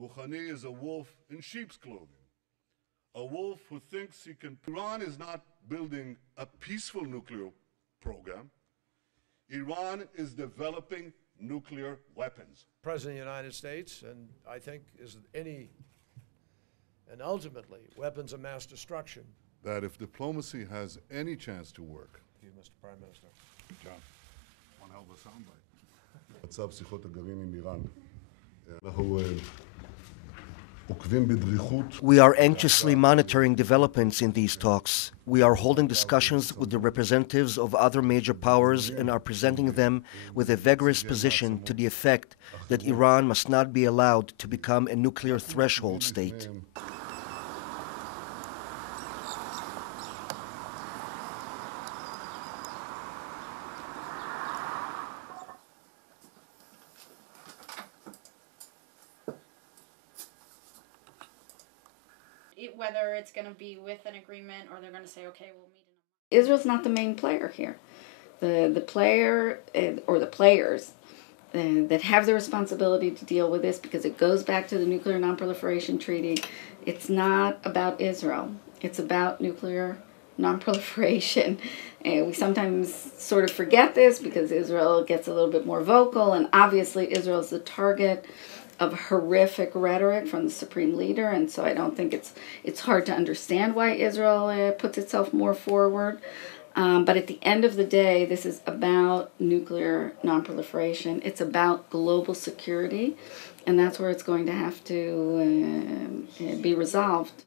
Rouhani is a wolf in sheep's clothing, a wolf who thinks he can. Iran is not building a peaceful nuclear program. Iran is developing nuclear weapons. President of the United States, and I think and ultimately, weapons of mass destruction. That if diplomacy has any chance to work. Thank you, Mr. Prime Minister. John, one hell of a soundbite. מצב שיחות הגרעין עם איראן. אנחנו We are anxiously monitoring developments in these talks. We are holding discussions with the representatives of other major powers and are presenting them with a vigorous position to the effect that Iran must not be allowed to become a nuclear threshold state. Whether it's going to be with an agreement or they're going to say, okay, we'll meet. Israel's not the main player here. The player or the players that have the responsibility to deal with this, because it goes back to the Nuclear Non-Proliferation Treaty. It's not about Israel. It's about nuclear non-proliferation. And we sometimes sort of forget this because Israel gets a little bit more vocal, and obviously Israel's the target of horrific rhetoric from the supreme leader, and so I don't think it's hard to understand why Israel puts itself more forward. But at the end of the day, this is about nuclear non-proliferation. It's about global security, and that's where it's going to have to be resolved.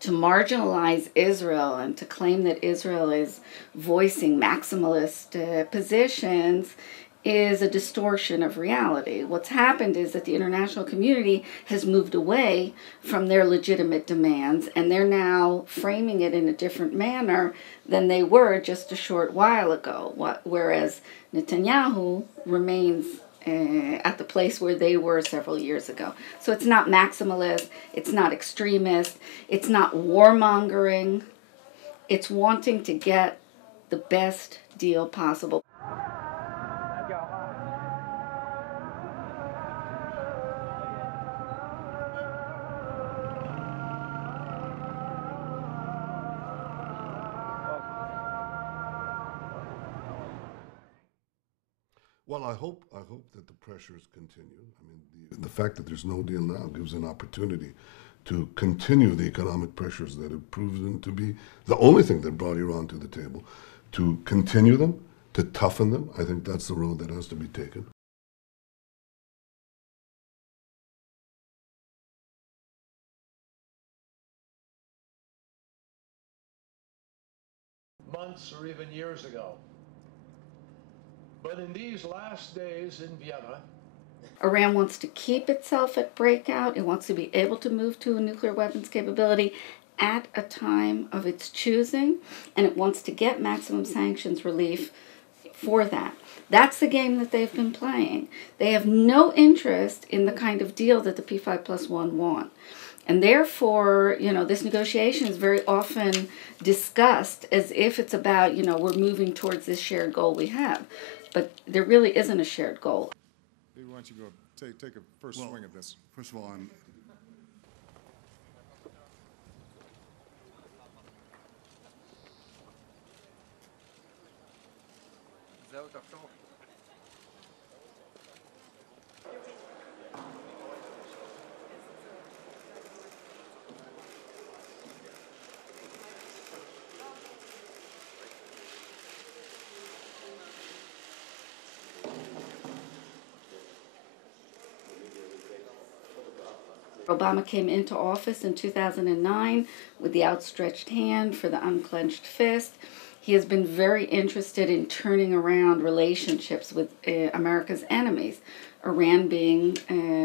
To marginalize Israel and to claim that Israel is voicing maximalist positions is a distortion of reality. What's happened is that the international community has moved away from their legitimate demands, and they're now framing it in a different manner than they were just a short while ago, whereas Netanyahu remains at the place where they were several years ago. So it's not maximalist, it's not extremist, it's not warmongering, it's wanting to get the best deal possible. Well, I hope that the pressures continue. I mean, the fact that there's no deal now gives an opportunity to continue the economic pressures that have proven to be the only thing that brought Iran to the table, to continue them, to toughen them. I think that's the road that has to be taken. Months or even years ago. But in these last days in Vienna, Iran wants to keep itself at breakout. It wants to be able to move to a nuclear weapons capability at a time of its choosing, and it wants to get maximum sanctions relief for that. That's the game that they've been playing. They have no interest in the kind of deal that the P5+1 want. And therefore, this negotiation is very often discussed as if it's about, we're moving towards this shared goal we have. But there really isn't a shared goal. Maybe why don't you go take a first swing at this? First of all, Obama came into office in 2009 with the outstretched hand for the unclenched fist. He has been very interested in turning around relationships with America's enemies, Iran being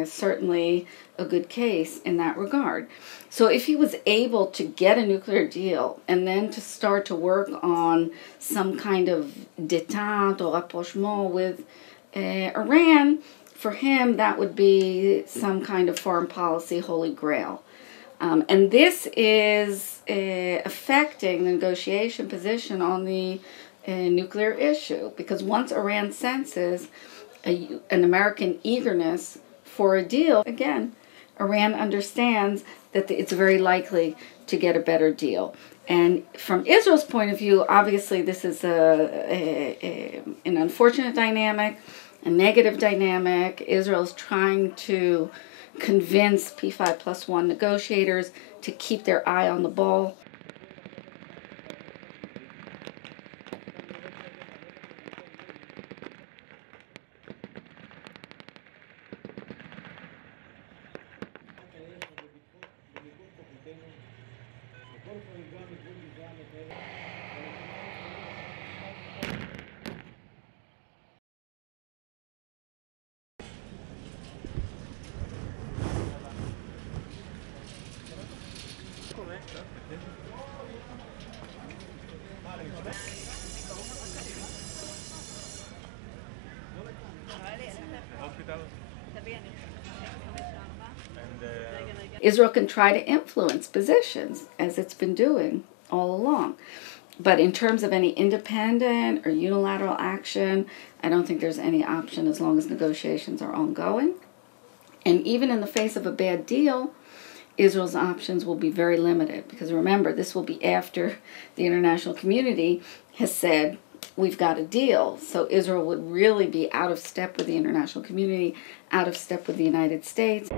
certainly a good case in that regard. So if he was able to get a nuclear deal and then to start to work on some kind of détente or rapprochement with Iran, for him that would be some kind of foreign policy holy grail. And this is affecting the negotiation position on the nuclear issue, because once Iran senses an American eagerness for a deal, again, Iran understands that it's very likely to get a better deal. And from Israel's point of view, obviously this is an unfortunate dynamic, a negative dynamic. Israel's trying to convince P5+1 negotiators to keep their eye on the ball. Israel can try to influence positions, as it's been doing all along. But in terms of any independent or unilateral action, I don't think there's any option as long as negotiations are ongoing. And even in the face of a bad deal, Israel's options will be very limited, because remember, this will be after the international community has said, we've got a deal. So Israel would really be out of step with the international community, out of step with the United States.